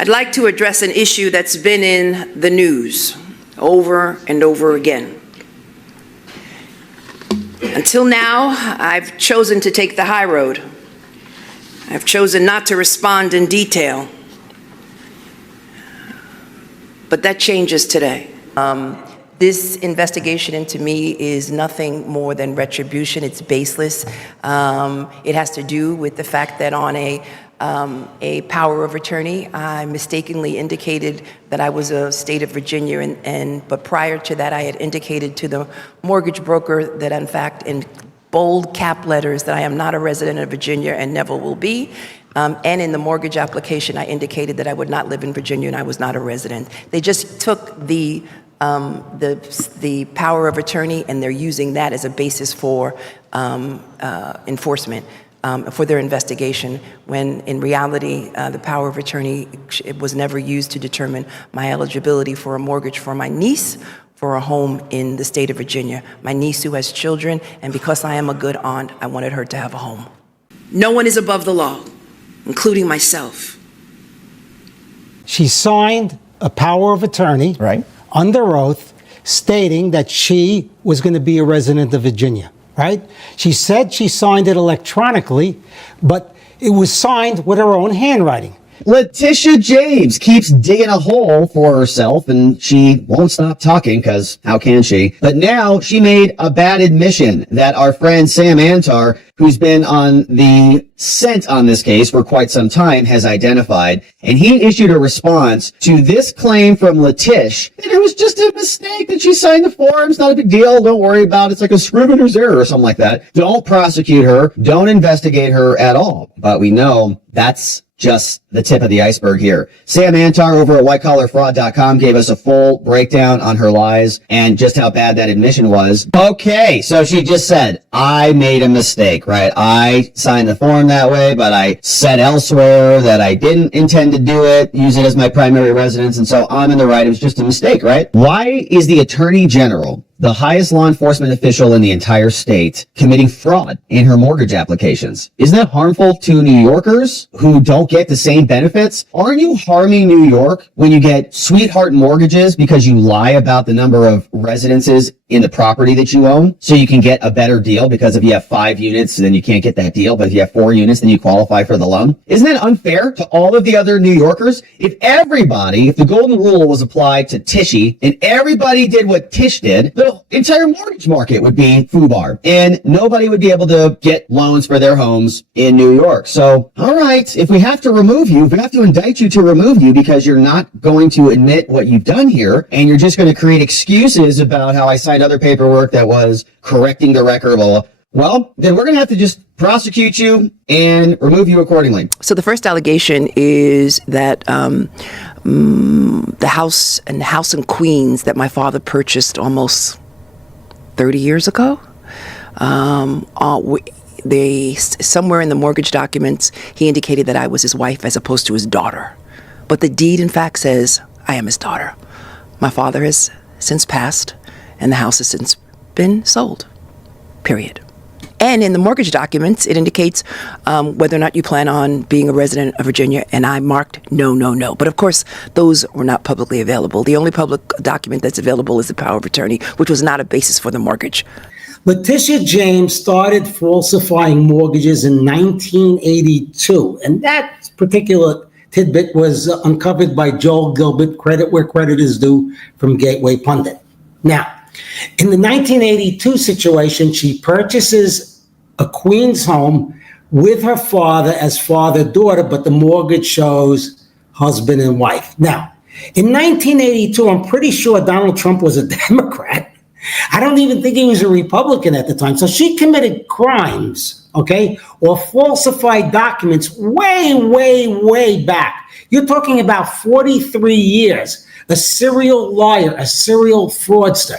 I'd like to address an issue that's been in the news over and over again. Until now, I've chosen to take the high road. I've chosen not to respond in detail. But that changes today. This investigation into me is nothing more than retribution. It's baseless. It has to do with the fact that on a power of attorney, I mistakenly indicated that I was a state of Virginia, but prior to that, I had indicated to the mortgage broker that, in fact, in bold cap letters, that I am not a resident of Virginia and never will be. And in the mortgage application, I indicated that I would not live in Virginia and I was not a resident. They just took the power of attorney and they're using that as a basis for enforcement for their investigation, when in reality, the power of attorney was never used to determine my eligibility for a mortgage for my niece for a home in the state of Virginia. My niece who has children, and because I am a good aunt, I wanted her to have a home. No one is above the law, including myself. She signed a power of attorney, right, under oath, stating that she was going to be a resident of Virginia, right? She said she signed it electronically, but it was signed with her own handwriting. Letitia James keeps digging a hole for herself, and she won't stop talking, because how can she? But now she made a bad admission that our friend Sam Antar, who's been on the scent on this case for quite some time, has identified, and he issued a response to this claim from Letitia, and it was just a mistake that she signed the form. It's not a big deal. Don't worry about it. It's like a scrivener's error or something like that. Don't prosecute her. Don't investigate her at all. But we know that's just the tip of the iceberg here. Sam Antar over at whitecollarfraud.com gave us a full breakdown on her lies and just how bad that admission was. Okay, so she just said, I made a mistake, right? I signed the form that way, but I said elsewhere that I didn't intend to do it, use it as my primary residence, and so I'm in the right. It was just a mistake, right? Why is the Attorney General, the highest law enforcement official in the entire state, committing fraud in her mortgage applications? Isn't that harmful to New Yorkers who don't get the same benefits? Aren't you harming New York when you get sweetheart mortgages because you lie about the number of residences in the property that you own so you can get a better deal? Because if you have 5 units, then you can't get that deal. But if you have 4 units, then you qualify for the loan. Isn't that unfair to all of the other New Yorkers? If the golden rule was applied to Tishy and everybody did what Tish did, the entire mortgage market would be FUBAR and nobody would be able to get loans for their homes in New York. So, all right, if we have to remove you, if we have to indict you to remove you because you're not going to admit what you've done here and you're just going to create excuses about how I signed other paperwork that was correcting the record, well, then we're going to have to just prosecute you and remove you accordingly. So the first allegation is that the house in Queens that my father purchased almost 30 years ago, somewhere in the mortgage documents, he indicated that I was his wife as opposed to his daughter. But the deed, in fact, says I am his daughter. My father has since passed, and the house has since been sold, period. And in the mortgage documents, it indicates whether or not you plan on being a resident of Virginia, and I marked no, no, no. But of course, those were not publicly available. The only public document that's available is the power of attorney, which was not a basis for the mortgage. Letitia James started falsifying mortgages in 1982, and that particular tidbit was uncovered by Joel Gilbert, Credit Where Credit Is Due, from Gateway Pundit. Now, in the 1982 situation, she purchases a Queens home with her father as father-daughter, but the mortgage shows husband and wife. Now, in 1982, I'm pretty sure Donald Trump was a Democrat. I don't even think he was a Republican at the time. So she committed crimes, okay, or falsified documents way, way, way back. You're talking about 43 years. A serial liar, a serial fraudster,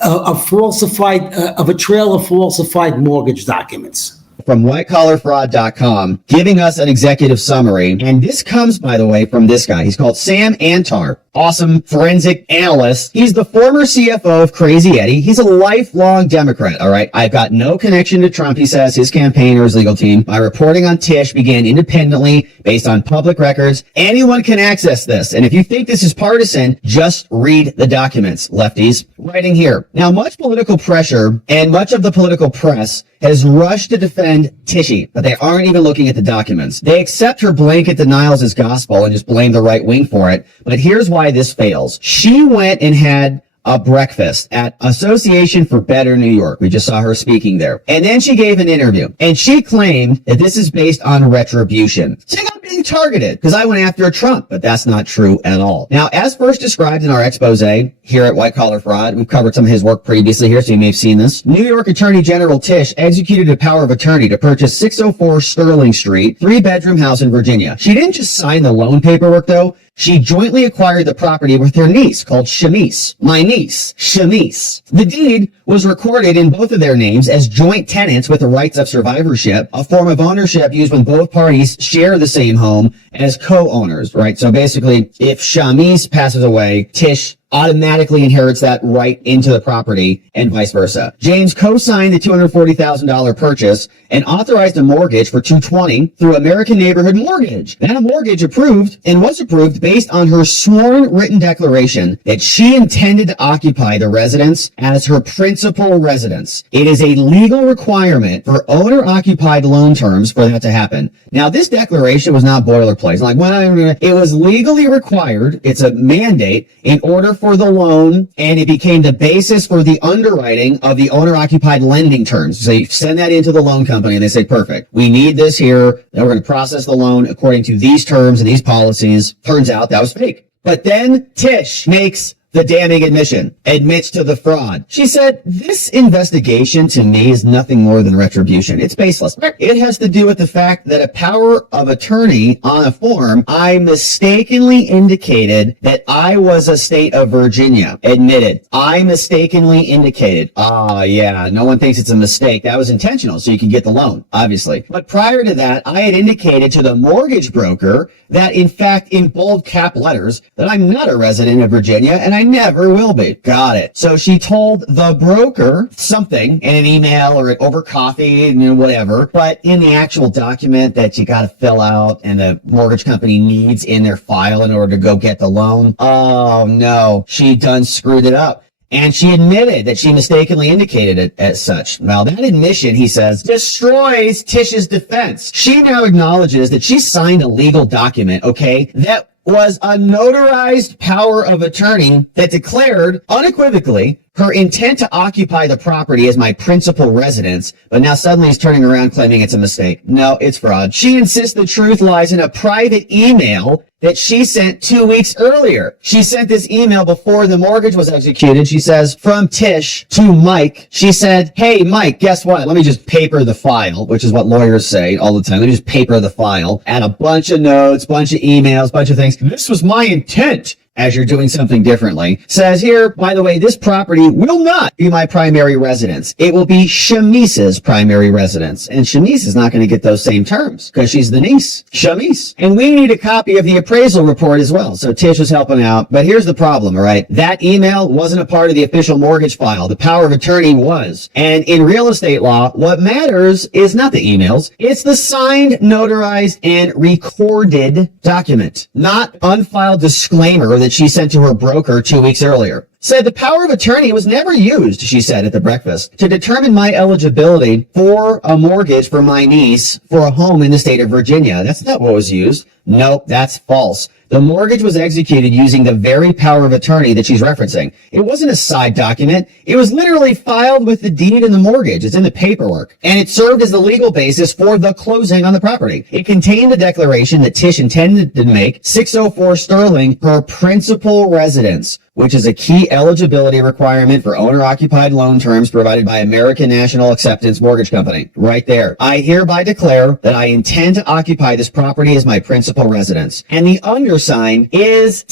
of a trail of falsified mortgage documents. from whitecollarfraud.com giving us an executive summary. And this comes, by the way, from this guy. He's called Sam Antar. Awesome forensic analyst. He's the former CFO of Crazy Eddie. He's a lifelong Democrat, all right? I've got no connection to Trump, he says, his campaign or his legal team. My reporting on Tish began independently based on public records. Anyone can access this. And if you think this is partisan, just read the documents, lefties. Writing here. Now, much political pressure and much of the political press has rushed to defend Tishy, but they aren't even looking at the documents. They accept her blanket denials as gospel and just blame the right wing for it. But here's why this fails. She went and had a breakfast at Association for Better New York. We just saw her speaking there. And then she gave an interview. And she claimed that this is based on retribution. Saying I'm being targeted because I went after Trump. But that's not true at all. Now, as first described in our expose here at White Collar Fraud, we've covered some of his work previously here, so you may have seen this. New York Attorney General Tish executed a power of attorney to purchase 604 Sterling Street, 3-bedroom house in Virginia. She didn't just sign the loan paperwork, though. She jointly acquired the property with her niece, called Shamise. My niece, Shamise. The deed was recorded in both of their names as joint tenants with the rights of survivorship, a form of ownership used when both parties share the same home as co-owners, right? So basically, if Shamise passes away, Tish automatically inherits that right into the property and vice versa. James co-signed the $240,000 purchase and authorized a mortgage for $220,000 through American Neighborhood Mortgage. That mortgage approved and was approved based on her sworn written declaration that she intended to occupy the residence as her principal residence. It is a legal requirement for owner-occupied loan terms for that to happen. Now, this declaration was not boilerplate. It's like, well, it was legally required. It's a mandate in order for the loan, and it became the basis for the underwriting of the owner-occupied lending terms. So you send that into the loan company, and they say, perfect, we need this here, and we're going to process the loan according to these terms and these policies. Turns out that was fake. But then Tish makes the damning admission, admits to the fraud. She said, this investigation to me is nothing more than retribution. It's baseless. It has to do with the fact that a power of attorney on a form, I mistakenly indicated that I was a state of Virginia. Admitted. I mistakenly indicated. Yeah, no one thinks it's a mistake. That was intentional, so you can get the loan, obviously. But prior to that, I had indicated to the mortgage broker that, in fact, in bold cap letters, that I'm not a resident of Virginia, and I never will be. Got it. So she told the broker something in an email or over coffee and whatever, but in the actual document that you got to fill out and the mortgage company needs in their file in order to go get the loan. Oh no, she done screwed it up. And she admitted that she mistakenly indicated it as such. Well, that admission, he says, destroys Tish's defense. She now acknowledges that she signed a legal document, okay, that was a notarized power of attorney that declared unequivocally her intent to occupy the property as my principal residence, but now suddenly he's turning around claiming it's a mistake. No, it's fraud. She insists the truth lies in a private email that she sent 2 weeks earlier. She sent this email before the mortgage was executed. She says, from Tish to Mike, she said, hey, Mike, guess what? Let me just paper the file, which is what lawyers say all the time. Let me just paper the file. Add a bunch of notes, bunch of emails, bunch of things. This was my intent. As you're doing something differently. Says here, by the way, this property will not be my primary residence. It will be Shamise's primary residence. And Shamise is not going to get those same terms because she's the niece, Shamise. And we need a copy of the appraisal report as well. So Tish is helping out. But here's the problem, all right? That email wasn't a part of the official mortgage file. The power of attorney was. And in real estate law, what matters is not the emails. It's the signed, notarized, and recorded document, not unfiled disclaimer that she sent to her broker 2 weeks earlier. Said the power of attorney was never used, she said at the breakfast, to determine my eligibility for a mortgage for my niece for a home in the state of Virginia. That's not what was used. Nope, that's false. The mortgage was executed using the very power of attorney that she's referencing. It wasn't a side document. It was literally filed with the deed and the mortgage. It's in the paperwork. And it served as the legal basis for the closing on the property. It contained the declaration that Tish intended to make 604 Sterling her principal residence. which is a key eligibility requirement for owner-occupied loan terms provided by American National Acceptance Mortgage Company. Right there. I hereby declare that I intend to occupy this property as my principal residence. And the undersign is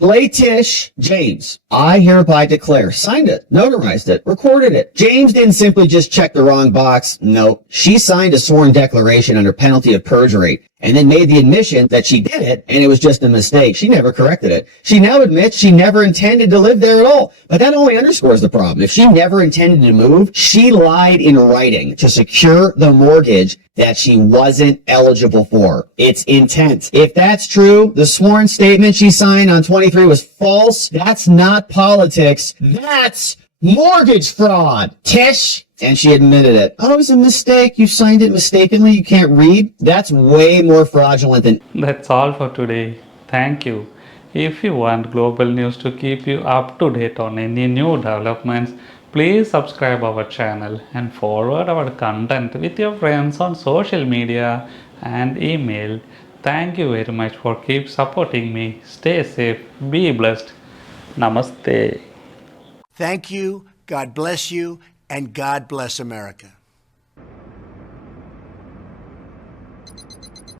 Letitia James. I hereby declare. Signed it, notarized it, recorded it. James didn't simply just check the wrong box. No, she signed a sworn declaration under penalty of perjury and then made the admission that she did it and it was just a mistake. She never corrected it. She now admits she never intended to live there at all. But that only underscores the problem. If she never intended to move, she lied in writing to secure the mortgage that she wasn't eligible for. It's intent. If that's true, the sworn statement she signed on 23 was false. That's not politics. That's mortgage fraud. Tish. And she admitted it. Oh, it was a mistake. You signed it mistakenly. You can't read. That's way more fraudulent than... That's all for today. Thank you. If you want global news to keep you up to date on any new developments, please subscribe our channel and forward our content with your friends on social media and email. Thank you very much for keep supporting me. Stay safe, be blessed. Namaste. Thank you, God bless you, and God bless America.